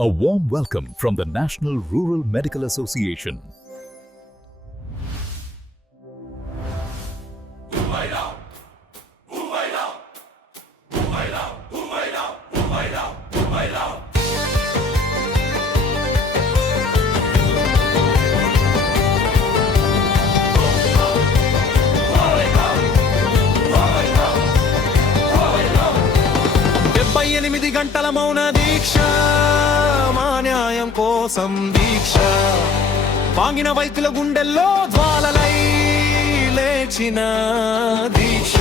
A warm welcome from the National Rural Medical Association. గంటల మౌన దీక్ష మా న్యాయం కోసం దీక్ష వాంగిన వైద్యుల గుండెల్లో జ్వాలలై లేచిన దీక్ష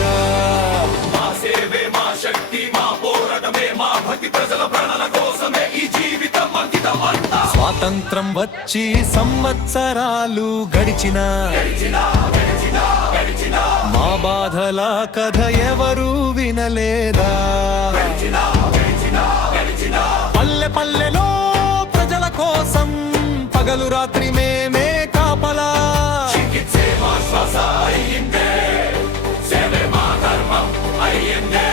మా సేవే మా శక్తి మా పోరాటమే మా భక్తి ప్రజల ప్రాణాల కోసమే ఈ జీవితం అంకితమంతా. స్వాతంత్రం వచ్చి సంవత్సరాలు గడిచిన మా బాధల కథ ఎవరు వినలేదా? పల్లె పల్లెలో ప్రజల కోసం పగలు రాత్రి మేమే కాపలా. చికిత్సే మా శ్వాస అయ్యిందే, సేవే మా ధర్మం అయ్యిందే.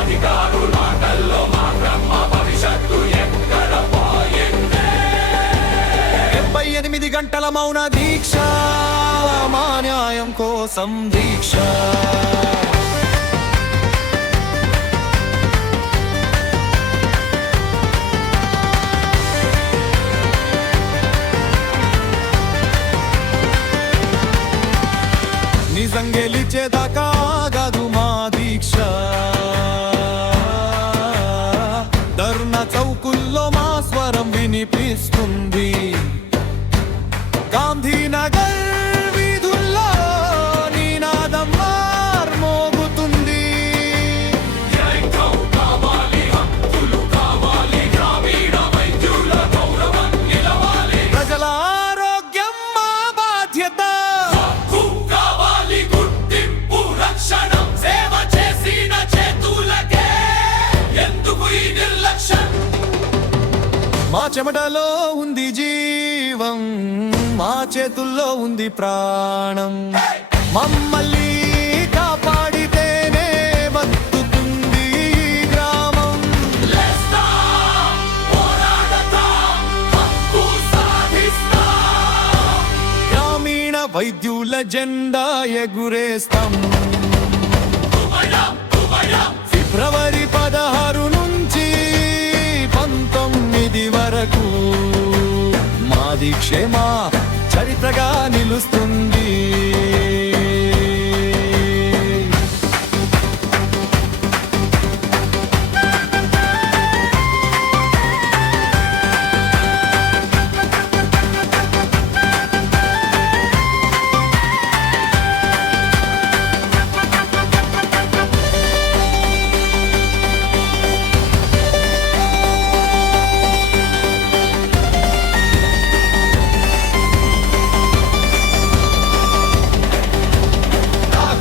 అధికారుల మాటల్లో మాత్రం మా భవిష్యత్తు ఎక్కడ పోయిందే. 78 గంటల మౌన దీక్ష మా న్యాయం కోసం దీక్ష. నిజం గెలిచేదాకా ఆగదు మా దీక్ష. ధర్నా చౌకుల్లో మా స్వరం వినిపిస్తుంది. గాంధీనగర్ వీధుల్లో నినాదం మార్మోగుతుంది. న్యాయం కావాలి, హక్కులు కావాలి, గ్రామీణ వైద్యుల గౌరవం నిలవాలి. ప్రజల ఆరోగ్యం మా బాధ్యత. హక్కు కావాలి, గుర్తింపు రక్షణం. సేవ చేసిన చేతులకే ఎందుకు ఈ నిర్లక్ష్యం? మా చెమటలో ఉంది జీవం, మా చేతుల్లో ఉంది ప్రాణం. మమ్మల్ని కాపాడితేనే బతుకుతుంది ఈ గ్రామం. లేస్తాం, పోరాడతాం, హక్కు సాధిస్తాం. గ్రామీణ వైద్యుల జెండా ఎగురేస్తాం. ఉమయం, ఉమయం. ఫిబ్రవరి 16 నుంచి 19 వరకు మా దీక్షే మా చరిత్రగా నిలుస్తుంది.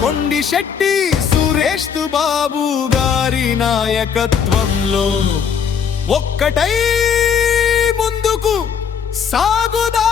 కొండి శెట్టి సురేష్ బాబు గారి నాయకత్వంలో ఒక్కటై ముందుకు సాగుదా.